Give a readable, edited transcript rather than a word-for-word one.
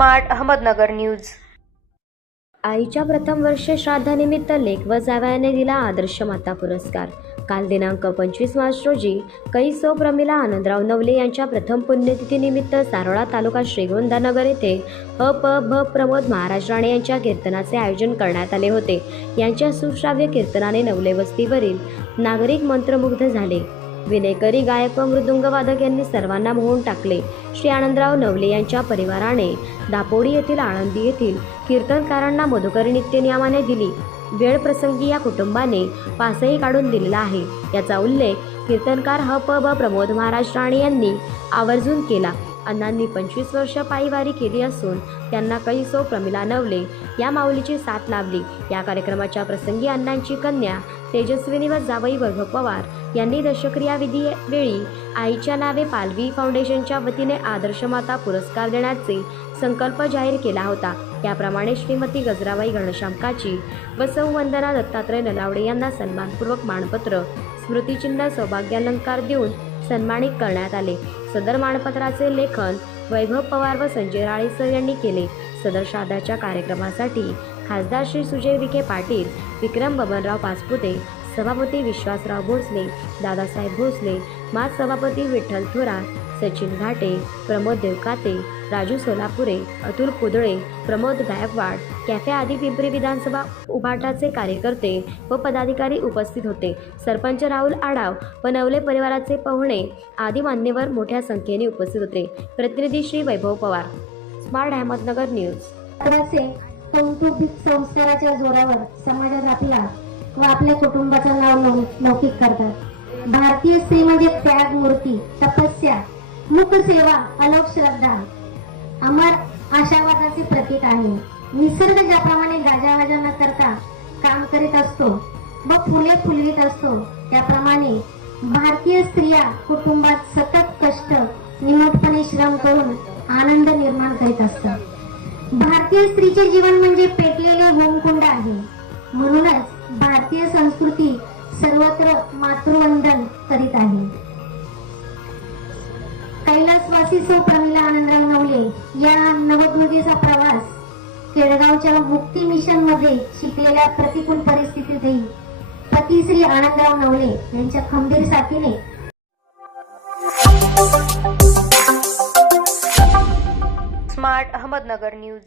Smart Ahmednagar news. आईच्या प्रथम वर्ष श्राद्धानिमित्त लेक व जावयाने दिला आदर्श माता पुरस्कार। काल दिनांक 25 मार्च रोजी कै सौ प्रमिला आनंदराव नवले यांच्या प्रथम पुण्यतिथीनिमित्त सारोळा तालुका श्रीगोंदा नगर येथे भ प्रमोद महाराज राणे यांच्या कीर्तनाचे आयोजन करण्यात आले होते। यांच्या सुश्राव्य कीर्तनाने नवले वस्तीवरील नागरिक मंत्रमुग्ध झाले। विनेकरी गायक व मृदुंगवादक यांनी सर्वांना मोहून टाकले। श्री आनंदराव नवले यांच्या परिवाराने दापोडी येथील आळंदी येथील कीर्तनकारांना मधुकरी नित्यनियमाने दिली। वेळ प्रसंगी या कुटुंबाने पासही काढून दिलेला आहे। याचा उल्लेख कीर्तनकार भ प्रमोद महाराज राणे यांनी आवर्जून केला। अण्णांनी 25 वर्ष पायीवारी केली असून त्यांना कै सौ प्रमिला नवले या माऊलीची साथ लाभली। या कार्यक्रमाच्या प्रसंगी अण्णांची कन्या तेजस्विनी व जावई वैभव पवार यांनी दशक्रिया विधी वेळी आईच्या नावे पालवी फाउंडेशनच्या वतीने आदर्श माता पुरस्कार देण्याचे संकल्प जाहीर केला होता। त्याप्रमाणे श्रीमती गजराबाई घनश्याम काची व सौ वंदना दत्तात्रय नलावडे यांना सन्मानपूर्वक मानपत्र, स्मृतिचिन्ह, सौभाग्यालंकार देऊन सन्मानित करण्यात आले। सदर मानपत्राचे लेखन वैभव पवार व संजय राळेसर यांनी केले। सदर श्राद्धाच्या कार्यक्रमासाठी खासदार श्री सुजय विखे पाटील, विक्रम बबनराव पाचपुते, सभापती विश्वासराव भोसले, दादासाहेब भोसले, माज सभापती विठ्ठल थोरात, सचिन घाटे, प्रमोद देवकाते, राजू सोलापुरे, अतुल कुदळे, प्रमोद गायकवाड, कॅफे आदी पिंपरी विधानसभा उभाटाचे कार्यकर्ते व पदाधिकारी उपस्थित होते। सरपंच राहुल आडाव व नवले परिवाराचे पाहुणे आदी मान्यवर मोठ्या संख्येने उपस्थित होते। प्रतिनिधी श्री वैभव पवार, स्मार्ट अहमदनगर न्यूज। कौटुंबिक संस्काराच्या जोरावर समाजात आपला व आपल्या कुटुंबाचं नाव लौकिक करतात। भारतीय स्त्री म्हणजे त्याग मूर्ती, तपस्या, मुख सेवा, अलोक श्रद्धा, अमर आशावादाचे प्रतीक आहे। निसर्ग ज्याप्रमाणे गाजावाजा न करता काम करीत असतो व फुले फुलवीत असतो, त्याप्रमाणे भारतीय स्त्रिया कुटुंबात सतत कष्ट, निमूटपणे श्रम करून आनंद निर्माण करीत असतात। भारतीय स्त्रीचे जीवन म्हणजे पेटलेले होमकुंड आहे। म्हणूनच भारतीय संस्कृती सर्वत्र मातृवंदन करीत आहे। कैलासवासी सौ प्रमिला आनंदराव नवले या नवद्योगीचा प्रवास केळगावच्या मुक्ती मिशन मध्ये शिकलेल्या प्रतिकूल परिस्थितीतही पती श्री आनंदराव नवले यांच्या खंबीर साथीने स्मार्ट अहमदनगर न्यूज।